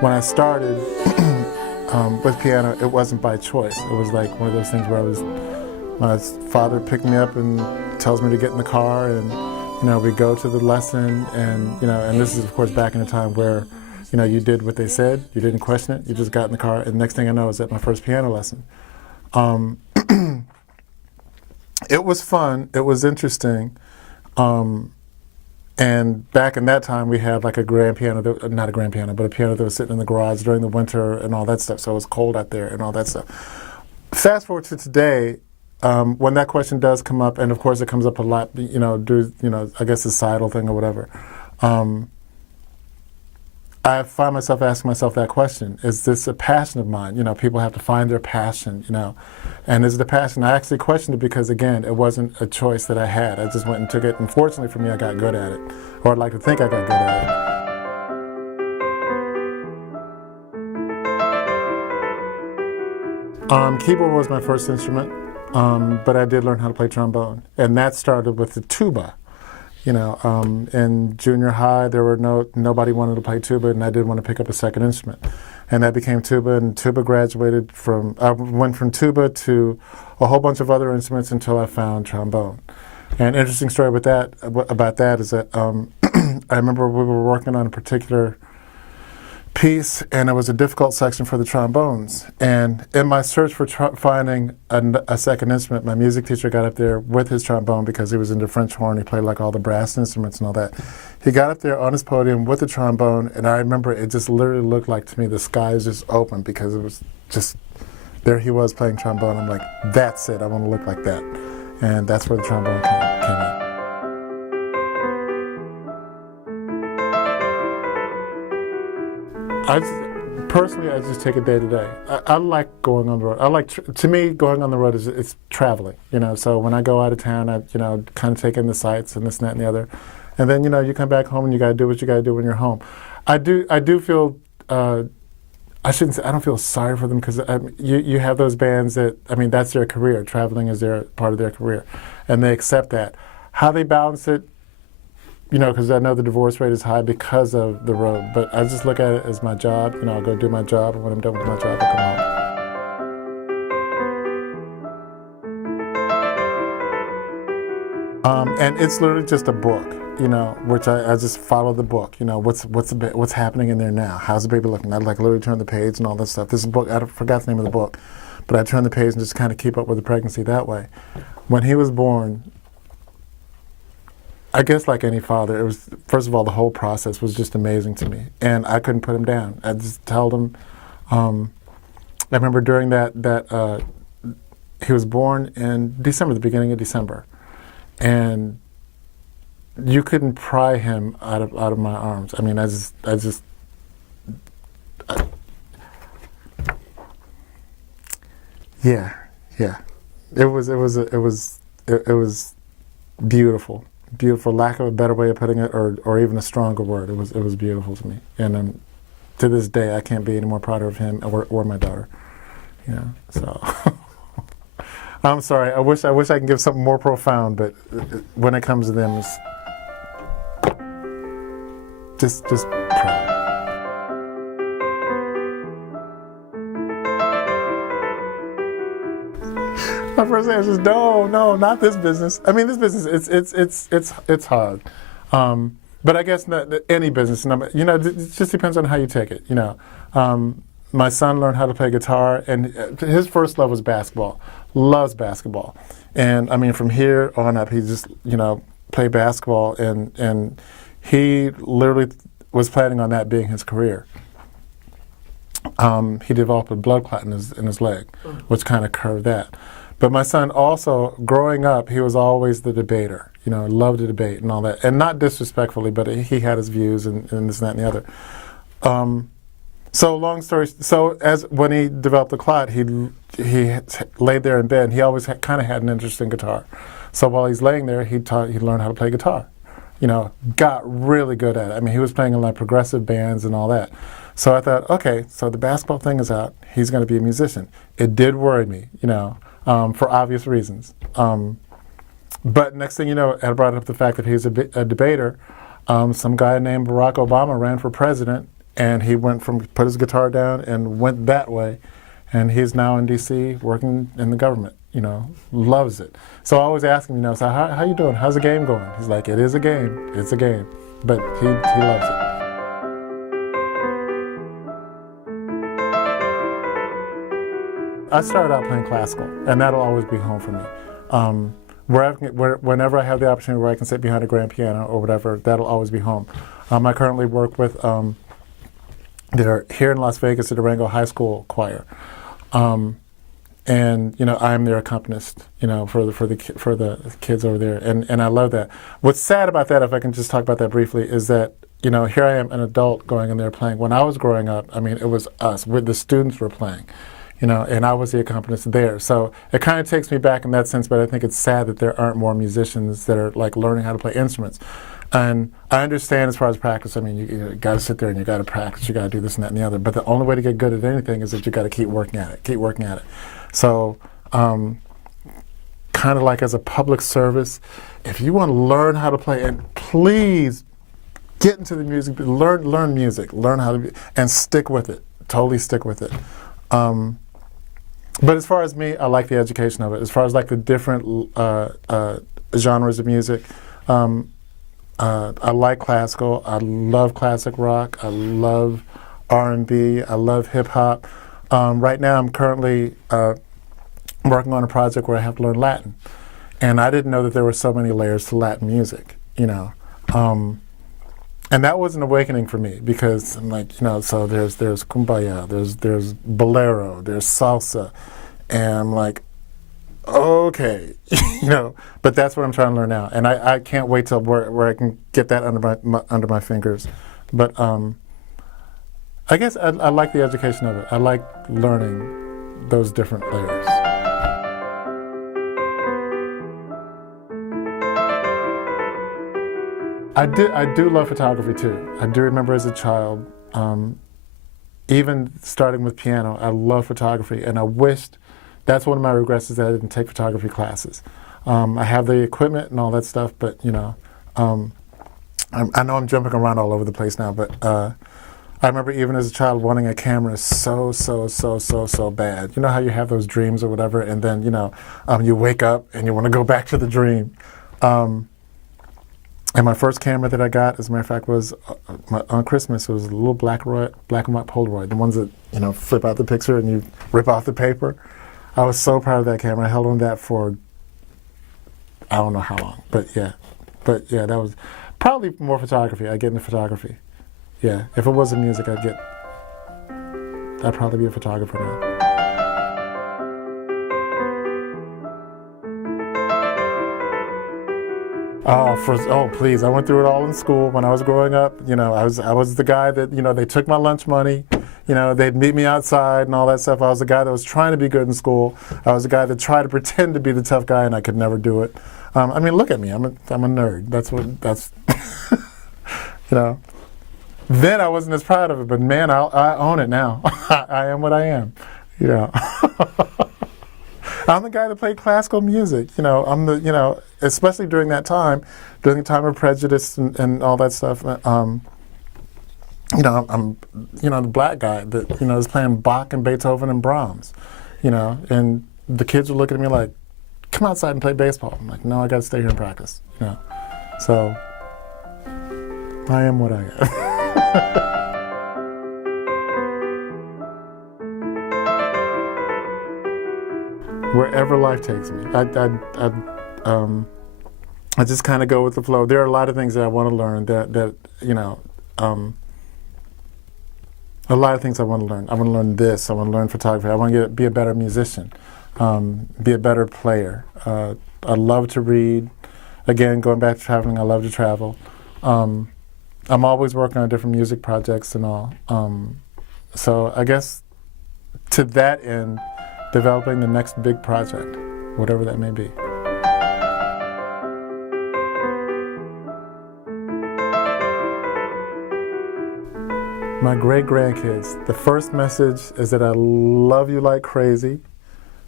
when I started with piano, it wasn't by choice. It was like one of those things where my father picked me up and tells me to get in the car, and we go to the lesson, and and this is of course back in a time where you did what they said, you didn't question it, you just got in the car, and next thing I know I was at my first piano lesson. It was fun, it was interesting, and back in that time we had like a grand piano, not a grand piano, but a piano that was sitting in the garage during the winter and all that stuff, so it was cold out there and all that stuff. Fast forward to today, when that question does come up, and of course it comes up a lot, I guess societal thing or whatever, I find myself asking myself that question: is this a passion of mine? People have to find their passion, and is it a passion? I actually questioned it because, again, it wasn't a choice that I had. I just went and took it, and fortunately for me, I got good at it, or I'd like to think I got good at it. Keyboard was my first instrument, but I did learn how to play trombone, and that started with the tuba. In junior high, there were nobody wanted to play tuba, and I did want to pick up a second instrument, and that became tuba. And tuba graduated from. I went from tuba to a whole bunch of other instruments until I found trombone. And interesting story about that is that I remember we were working on a particular piece, and it was a difficult section for the trombones. And in my search for finding a second instrument, my music teacher got up there with his trombone because he was into French horn. He played like all the brass instruments and all that. He got up there on his podium with the trombone, and I remember it just literally looked like to me the skies just opened, because it was just, there he was playing trombone. I'm like, that's it, I want to look like that. And that's where the trombone came in. Personally, I just take it day to day. I like going on the road. To me, going on the road it's traveling. So when I go out of town, I kind of take in the sights and this and that and the other, and then you come back home and you got to do what you got to do when you're home. I do feel I don't feel sorry for them, because you have those bands that that's their career. Traveling is part of their career, and they accept that. How they balance it, because I know the divorce rate is high because of the road, but I just look at it as my job. I'll go do my job, and when I'm done with my job, I come home. And it's literally just a book, which I just follow the book. What's happening in there now? How's the baby looking? I literally turn the page and all that stuff. This is a book, I forgot the name of the book, but I turn the page and just kind of keep up with the pregnancy that way. When he was born, I guess like any father, it was, first of all, the whole process was just amazing to me, and I couldn't put him down. I just told him, I remember during that he was born in December, the beginning of December, and you couldn't pry him out of my arms. Yeah. It was beautiful. Beautiful, lack of a better way of putting it, or even a stronger word. It was beautiful to me, and to this day I can't be any more proud of him or my daughter. So I'm sorry. I wish I can give something more profound, but when it comes to them, it's just proud. My first answer is no, not this business. This business, it's hard. But I guess not any business. It just depends on how you take it. My son learned how to play guitar, and his first love was basketball. Loves basketball, and from here on up, he just played basketball, and he literally was planning on that being his career. He developed a blood clot in his leg, which kind of curved that. But my son also, growing up, he was always the debater. Loved to debate and all that. And not disrespectfully, but he had his views and this and that and the other. So long story, when he developed the clot, he laid there in bed, and he always kind of had an interest in guitar. So while he's laying there, he learned how to play guitar. Got really good at it. He was playing in like progressive bands and all that. So I thought, okay, so the basketball thing is out. He's going to be a musician. It did worry me, for obvious reasons. But next thing you know, I brought up the fact that he's a debater. Some guy named Barack Obama ran for president, and he put his guitar down and went that way, and he's now in D.C. working in the government. Loves it. So I always ask him, so how you doing? How's the game going? He's like, it is a game. It's a game, but he loves it. I started out playing classical, and that'll always be home for me. Whenever I have the opportunity where I can sit behind a grand piano or whatever, that'll always be home. I currently work with, they're here in Las Vegas, the Durango High School choir. And I'm their accompanist, for the kids over there, and I love that. What's sad about that, if I can just talk about that briefly, is that here I am, an adult, going in there playing. When I was growing up, it was us, the students were playing, and I was the accompanist there. So it kind of takes me back in that sense, but I think it's sad that there aren't more musicians that are like learning how to play instruments. And I understand as far as practice, you got to sit there and you got to practice, you got to do this and that and the other. But the only way to get good at anything is that you got to keep working at it. So, kind of like as a public service, if you want to learn how to play, and please get into the music, learn music, learn how to, and stick with it. Totally stick with it. But as far as me, I like the education of it. As far as like the different genres of music, I like classical. I love classic rock. I love R&B. I love hip hop. Right now, I'm currently working on a project where I have to learn Latin, and I didn't know that there were so many layers to Latin music. And that was an awakening for me, because I'm like, so there's kumbaya, there's bolero, there's salsa, and I'm like, okay, but that's what I'm trying to learn now, and I can't wait till where I can get that under my fingers. But I guess I like the education of it. I like learning those different layers. I do love photography too. I do remember as a child, even starting with piano, I love photography, and I wished, that's one of my regrets, is that I didn't take photography classes. I have the equipment and all that stuff, but I know I'm jumping around all over the place now, but I remember even as a child wanting a camera so bad. You know how you have those dreams or whatever, and then you wake up and you want to go back to the dream. And my first camera that I got, as a matter of fact, was on Christmas. It was a little black and white Polaroid, the ones that flip out the picture and you rip off the paper. I was so proud of that camera. I held on to that for I don't know how long, but yeah, that was probably more photography. I get into photography. Yeah, if it wasn't music, I'd probably be a photographer now. Oh, please! I went through it all in school when I was growing up. I was the guy that they took my lunch money. They'd meet me outside and all that stuff. I was the guy that was trying to be good in school. I was the guy that tried to pretend to be the tough guy, and I could never do it. Look at me. I'm a nerd. That's Then I wasn't as proud of it, but man, I own it now. I am what I am. I'm the guy that played classical music. I'm the especially during that time, during the time of prejudice and all that stuff. I'm the black guy that is playing Bach and Beethoven and Brahms. And the kids were looking at me like, "Come outside and play baseball." I'm like, "No, I got to stay here and practice." So I am what I am. Wherever life takes me, I just kind of go with the flow. There are a lot of things that I want to learn. A lot of things I want to learn. I want to learn this. I want to learn photography. I want to be a better musician, be a better player. I love to read. Again, going back to traveling, I love to travel. I'm always working on different music projects and all. So I guess to that end, developing the next big project, whatever that may be. My great-grandkids, the first message is that I love you like crazy.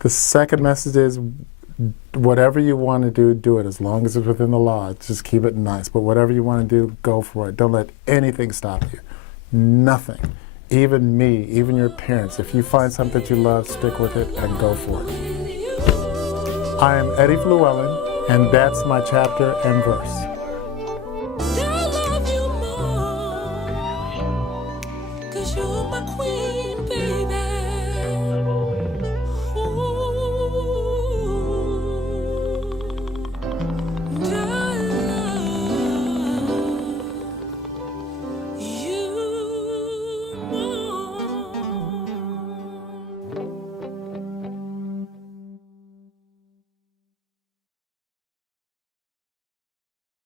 The second message is whatever you want to do, do it, as long as it's within the law. Just keep it nice. But whatever you want to do, go for it. Don't let anything stop you. Nothing. Even me, even your parents, if you find something that you love, stick with it and go for it. I am Eddie Fluellen, and that's my chapter and verse. I love you more, 'cause you're my queen.